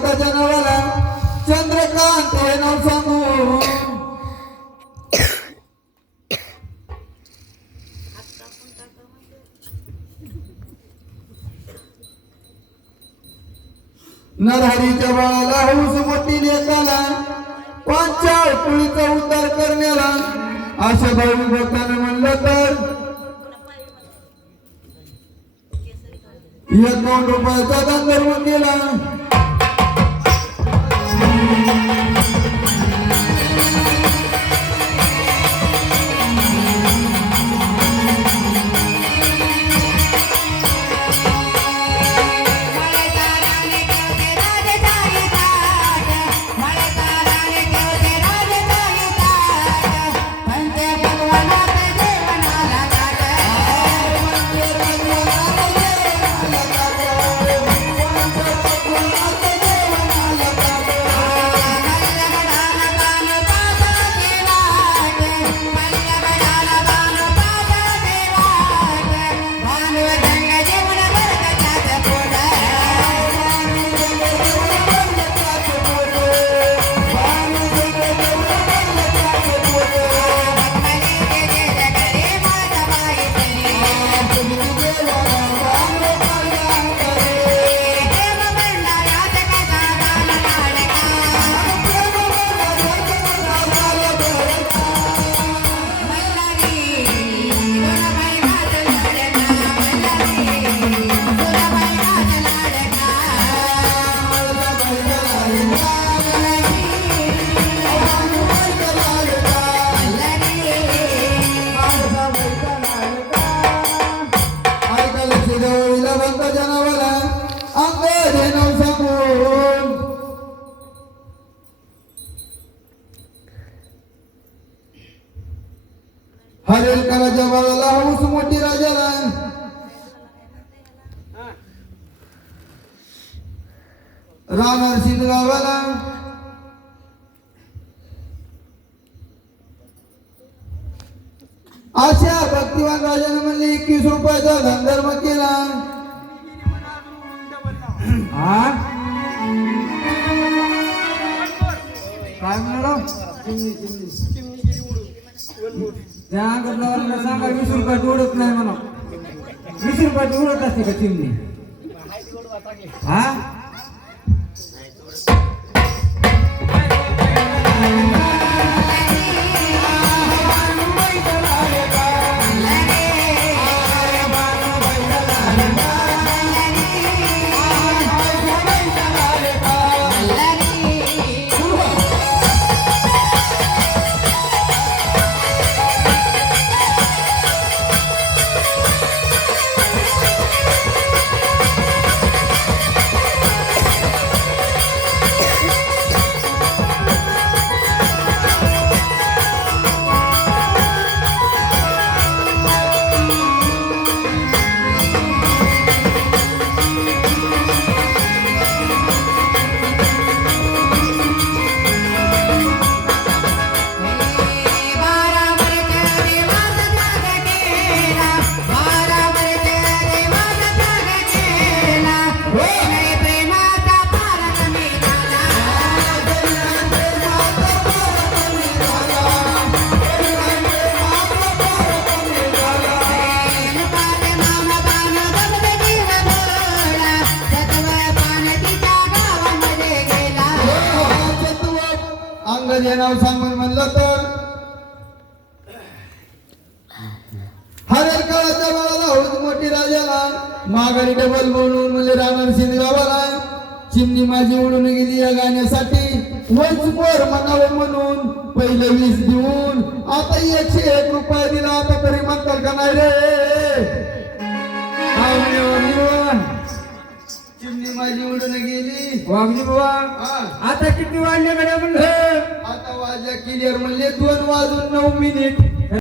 भक्त जनवाला चंद्रकांत हे नाव सांगू नरहरीच्या बाळाला हौस मोठी लेखाला पांचाळ कुळीचा उद्धार करण्याला अशा भावी भक्ताने म्हणलं तर 1-2 रुपयाचा दान धर्म केला हरेल कराच्या बाळाला हौस मोठी राजाला राहणार सिंधगावाला अशा भक्तिवान राजाने म्हणले 21 रुपयाचा धनधर्म केला काय म्हणाल त्या अंगाला सांगा 20 रुपयात उडत नाही म्हणा 20 रुपयात उडत असते का चिमणी हा हे नाव सांगून म्हणलं तर हरेल काळाच्या बाळाला हौस मोठी राजाला माघारी डबल म्हणून म्हणले राहणार सिंधगावाला चिमणी माझी उडून गेली या गाण्यासाठी वंचमोर म्हणावं म्हणून पहिले 20 देऊन आता 101 रुपये दिला आता तरी म्हणतात का नाही रे चिमणी माझी उडून गेली वागली बाबा आता किती वाजले कडे म्हणलं आता वाजल्या क्लिअर म्हणले 2 वाजून 9 मिनिट